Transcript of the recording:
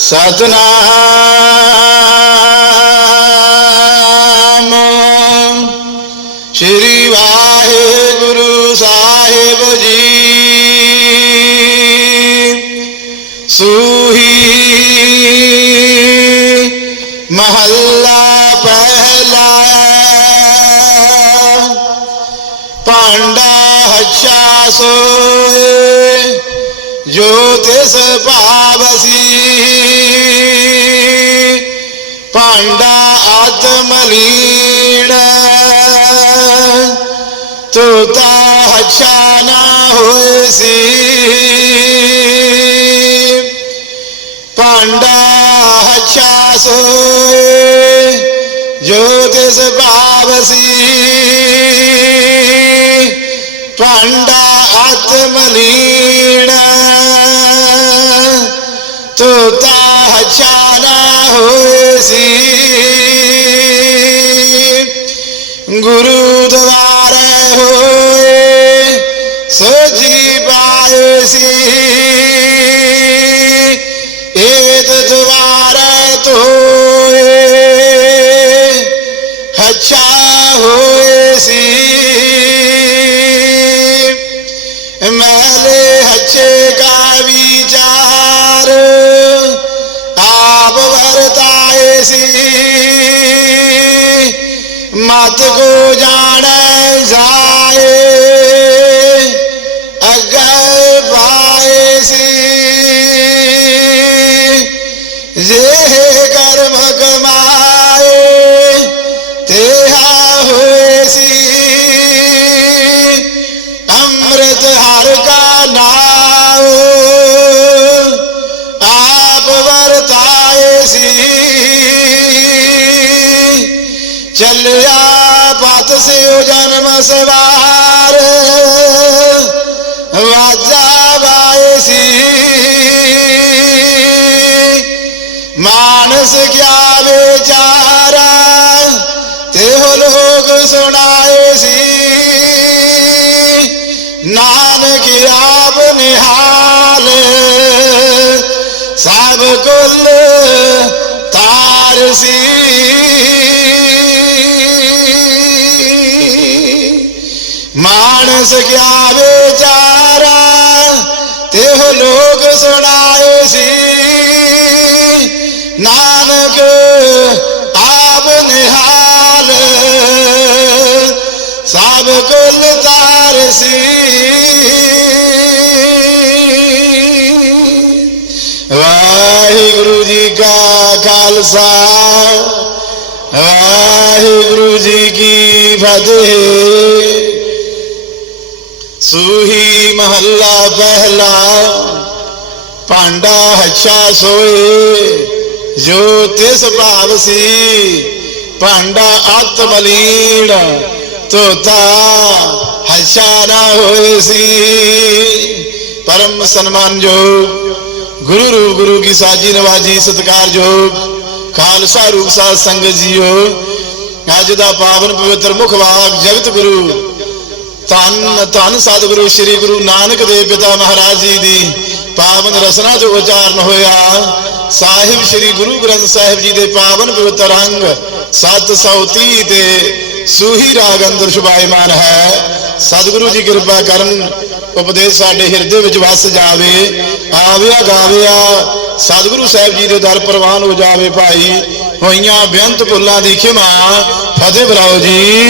ਸਤਨਾਮ। ਸ਼੍ਰੀ ਵਾਹਿਗੁਰੂ ਸਾਹਿਬ ਜੀ। ਸੂਹੀ ਮਹੱਲਾ ਪਹਿਲਾ। ਪਾਂਡਾ ਹੱਛਾ ਸੋਏ। ਜੋ ਤਿਸ ਭਾਵਸੀ ਭਾਂਡਾ ਆਤਮਲੀਣ ਤੋਤਾ ਹੱਛਾ ਨਾ ਹੋਏ ਸੀ। ਭਾਂਡਾ ਹੱਛਾ ਸੋ ਜੋ ਤਿਸ ਭਾਵਸੀ ਭਾਂਡਾ ਆਤਮਲੀਣ ਤੋਤਾ ਹੱਛਾ ਹੋਏ ਸੀ ਗੁਰੂ ਦਵਾਰੇ ਹੋਏ ਸੋਜੀ ਪਾਏ ਸੀ ਸੀ। ਮਤ ਕੋ ਜਾਣੈ ਚੱਲਿਆ ਪਤ ਸਿਉ ਜਨਮ ਸਵਾਰ। ਵਾਜਾ ਬਾਏ ਸੀ। ਮਾਨਸ ਕਿਆ ਵਿਚਾਰਾ ਤੇ ਲੋਕ ਸੁਣਾਏ ਸੀ। ਨਾਨਕ ਆਪ ਨਿਹਾਲ, ਸਭ ਕੁੱਲ ਤਾਰ ਸੀ। ਮਾਨਸ ਕਿਆ ਵਿਚਾਰਾ, ਤੇ ਲੋਕ ਸੁਣਾਏ ਸੀ। ਨਾਨਕ ਆਪ ਨਿਹਾਲ, ਸਭ ਕੁਲ ਤਾਰ ਸੀ। ਵਾਹਿਗੁਰੂ ਜੀ ਕਾ ਖਾਲਸਾ, ਵਾਹਿਗੁਰੂ ਜੀ ਕੀ ਫਤਿਹ। ਸੂਹੀ ਮਹੱਲਾ ਪਹਿਲਾ ਭਾਂਡਾ ਹੱਛਾ ਸੋਏ। ਜੋ ਤਿਸ ਭਾਵ ਸੀ, ਭਾਂਡਾ ਆਤਮਲੀਣ ਤੋਤਾ ਹੱਛਾ ਨਾ ਹੋਏ ਸੀ। ਪਰਮ ਸਨਮਾਨਯੋਗ ਗੁਰੂ ਰੂਪ ਗੁਰੂ ਕੀ ਸਾਜੀ ਨਵਾਜੀ ਜੋ ਖਾਲਸਾ ਰੂਪ ਸਾਧ ਸੰਗਤ ਜੀਓ। ਅੱਜ ਦਾ ਪਾਵਨ ਪਵਿੱਤਰ ਮੁਖ ਵਾਕ ਜਗਤ ਗੁਰੂ ਧੰਨ ਧੰਨ ਸਤਿਗੁਰੂ ਸ੍ਰੀ ਗੁਰੂ ਨਾਨਕ ਦੇਵ ਪਿਤਾ ਮਹਾਰਾਜ ਜੀ ਦੀ ਪਾਵਨ ਰਸਨਾ ਤੋਂ ਉਚਾਰਨ ਹੋਇਆ। ਸਾਹਿਬ ਸ੍ਰੀ ਗੁਰੂ ਗ੍ਰੰਥ ਸਾਹਿਬ ਜੀ ਦੇ ਪਾਵਨ ਪਵਿੱਤਰ ਅੰਗ 730 ਤੇ ਸੂਹੀ ਰਾਗ ਅੰਦਰ ਸ਼ੁਭਾਇਮਾਨ ਹੈ। ਸਤਿਗੁਰੂ ਜੀ ਕਿਰਪਾ ਕਰਨ ਉਪਦੇਸ਼ ਸਾਡੇ ਹਿਰਦੇ ਵਿੱਚ ਵਸ ਜਾਵੇ, ਆਵਿਆ ਗਾਵਿਆ, ਸਤਿਗੁਰੂ ਸਾਹਿਬ ਜੀ ਦੇ ਦਰ ਪ੍ਰਵਾਨ ਹੋ ਜਾਵੇ ਭਾਈ। ਹੋਈਆਂ ਬੇਅੰਤ ਭੁੱਲਾਂ ਦੀ ਖਿਮਾ, ਫਤਿਹ ਬੁਲਾਓ ਜੀ।